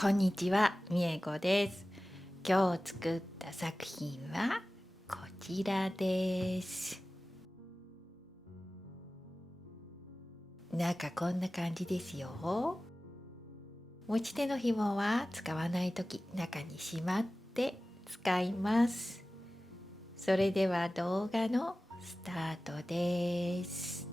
こんにちは、みえこです。今日作った作品はこちらです。中こんな感じですよ。持ち手の紐は使わないとき中にしまって使います。それでは動画のスタートです。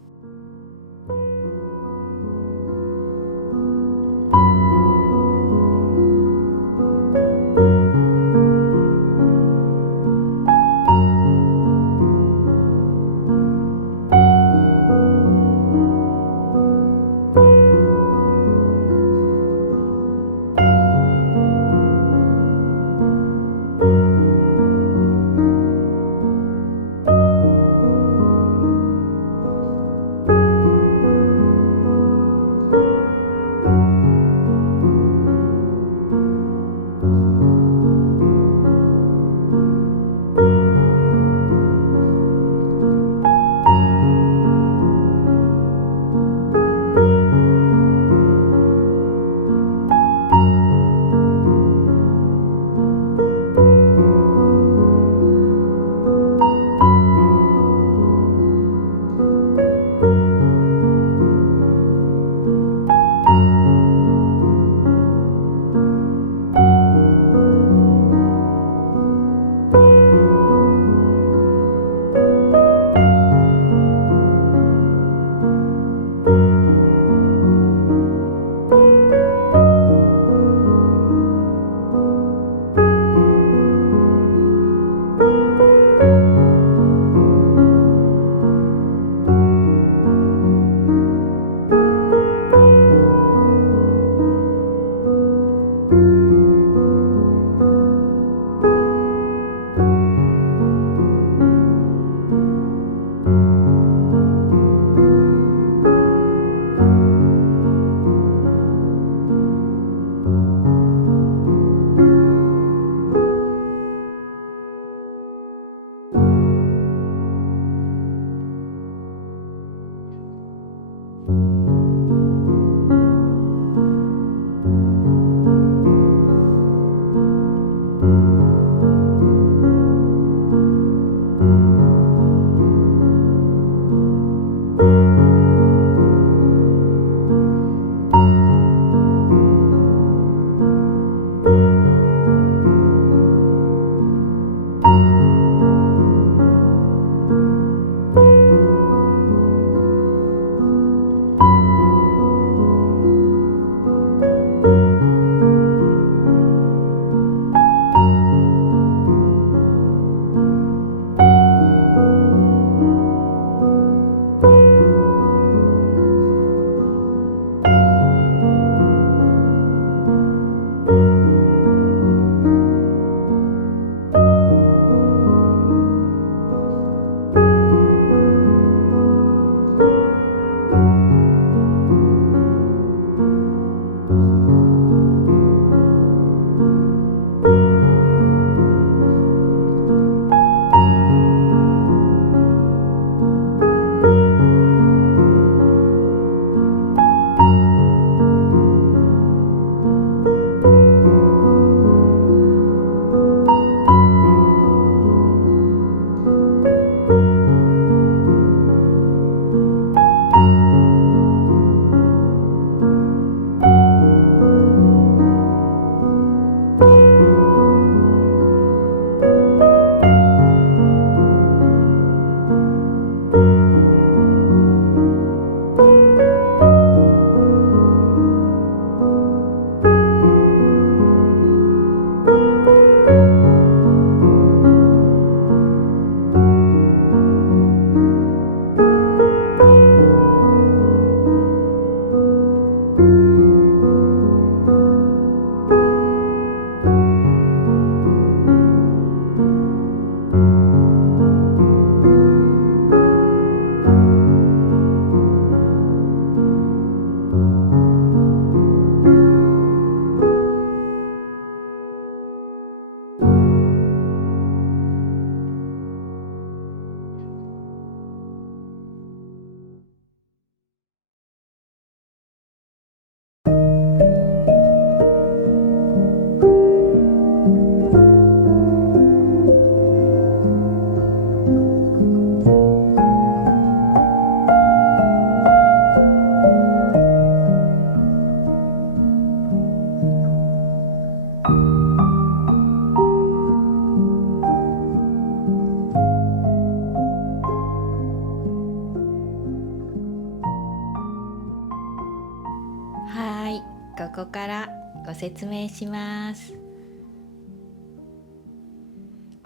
ここからご説明します。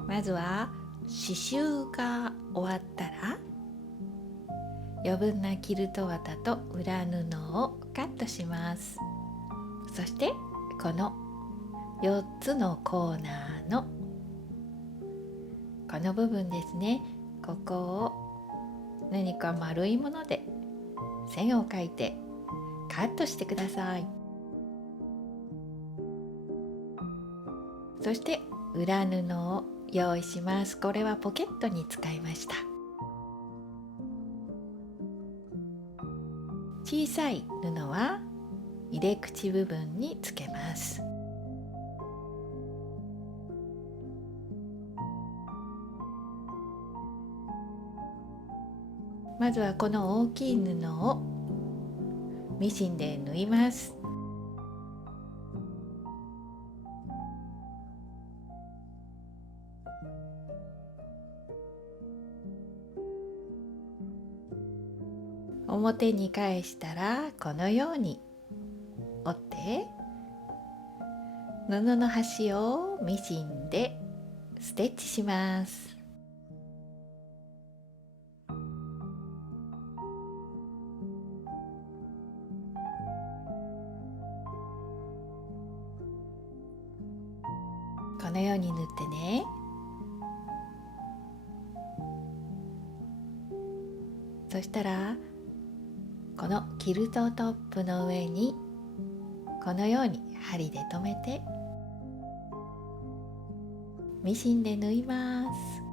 まずは刺繍が終わったら余分なキルト綿と裏布をカットします。そしてこの4つのコーナーのこの部分ですね、ここを何か丸いもので線を描いてカットしてください。そして裏布を用意します。これはポケットに使いました。小さい布は入れ口部分につけます。まずはこの大きい布をミシンで縫います。表に返したらこのように折って布の端をミシンでステッチします。このように縫ってね。そしたらこのキルトトップの上にこのように針で留めてミシンで縫います。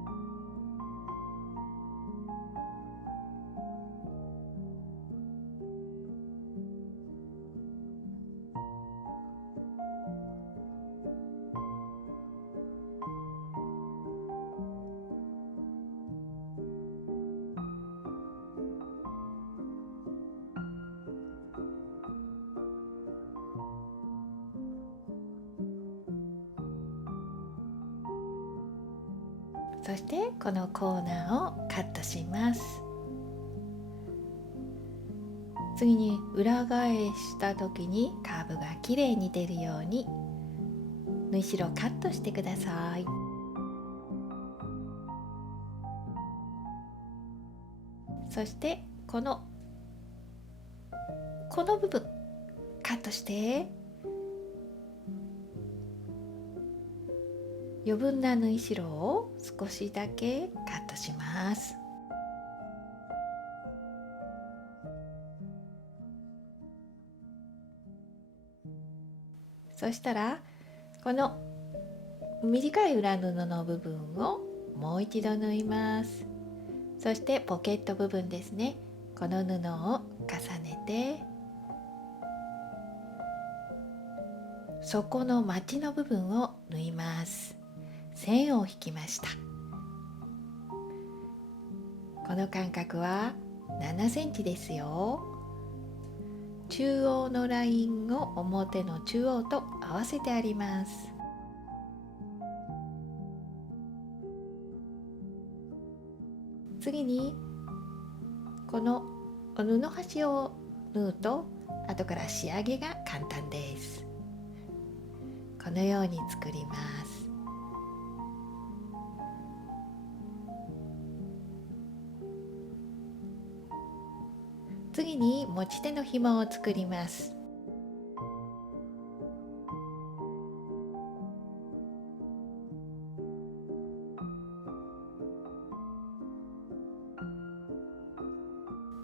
そしてこのコーナーをカットします。次に裏返した時にカーブがきれいに出るように縫い代をカットしてください。そしてこの部分カットして余分な縫い代を少しだけカットします。そしたらこの短い裏布の部分をもう一度縫います。そしてポケット部分ですね、この布を重ねて底のまちの部分を縫います。線を引きました。この間隔は7センチですよ。中央のラインを表の中央と合わせてあります。次にこの布端を縫うと後から仕上げが簡単です。このように作ります。次に持ち手の紐を作ります。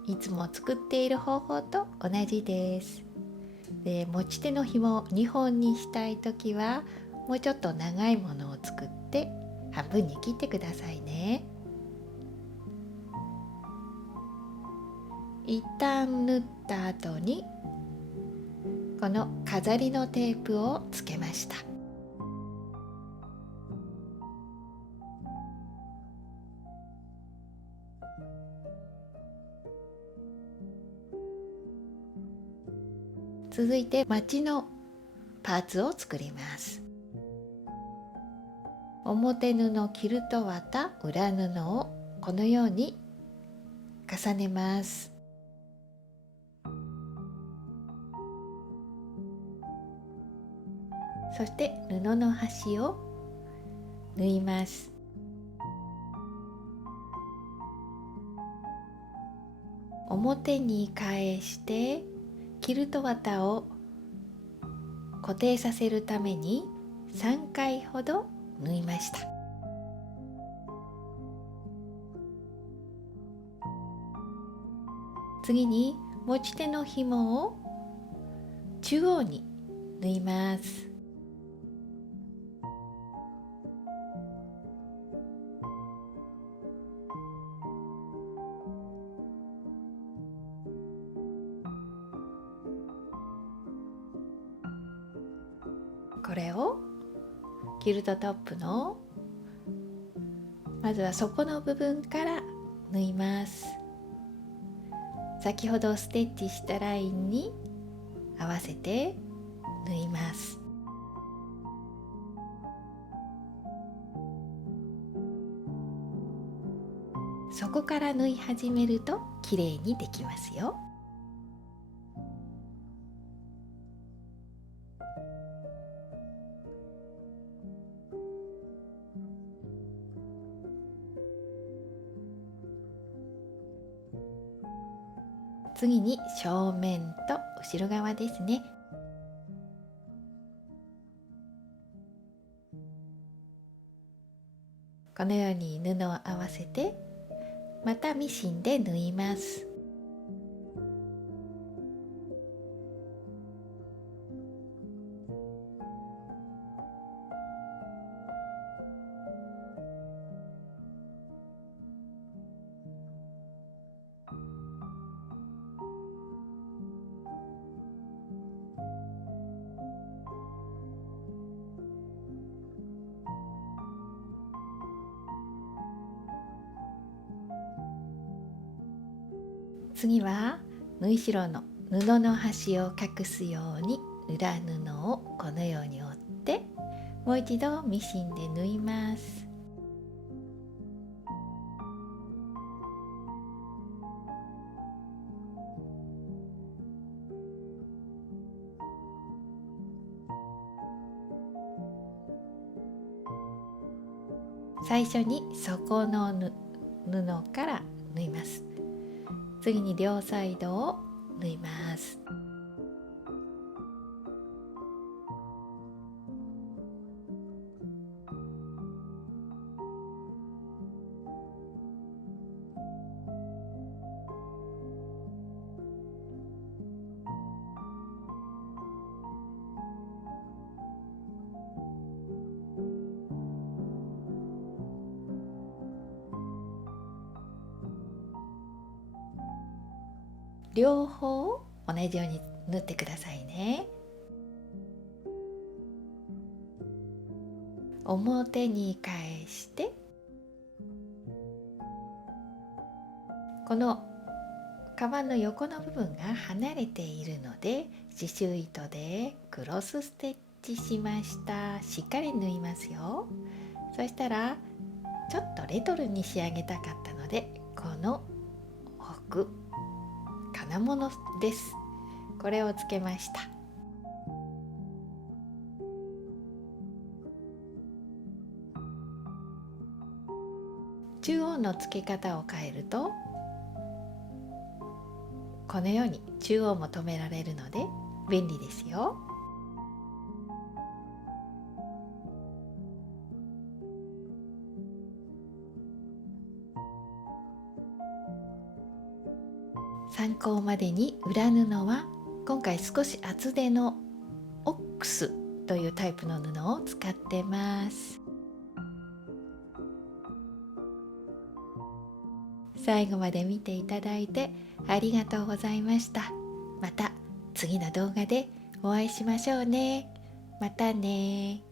いつも作っている方法と同じです。で、持ち手の紐を2本にしたいときはもうちょっと長いものを作って半分に切ってくださいね。一旦縫った後にこの飾りのテープをつけました。続いてまちのパーツを作ります。表布キルト綿、裏布をこのように重ねます。そして布の端を縫います。表に返してキルト綿を固定させるために3回ほど縫いました。次に持ち手の紐を中央に縫います。これをキルトトップのまずは底の部分から縫います。先ほどステッチしたラインに合わせて縫います。そこから縫い始めるときれいにできますよ。次に正面と後ろ側ですね。このように布を合わせてまたミシンで縫います。次は縫い代の布の端を隠すように裏布をこのように折ってもう一度ミシンで縫います。最初に底の布から縫います。次に両サイドを縫います。両方同じように縫ってくださいね。表に返してこのカバンの横の部分が離れているので刺繍糸でクロスステッチしました。しっかり縫いますよ。そしたらちょっとレトロに仕上げたかったのでこの奥金物です。これをつけました。中央の付け方を変えるとこのように中央も留められるので便利ですよ。参考までに裏布は今回少し厚手のオックスというタイプの布を使ってます。最後まで見ていただいてありがとうございました。また次の動画でお会いしましょうね。またね。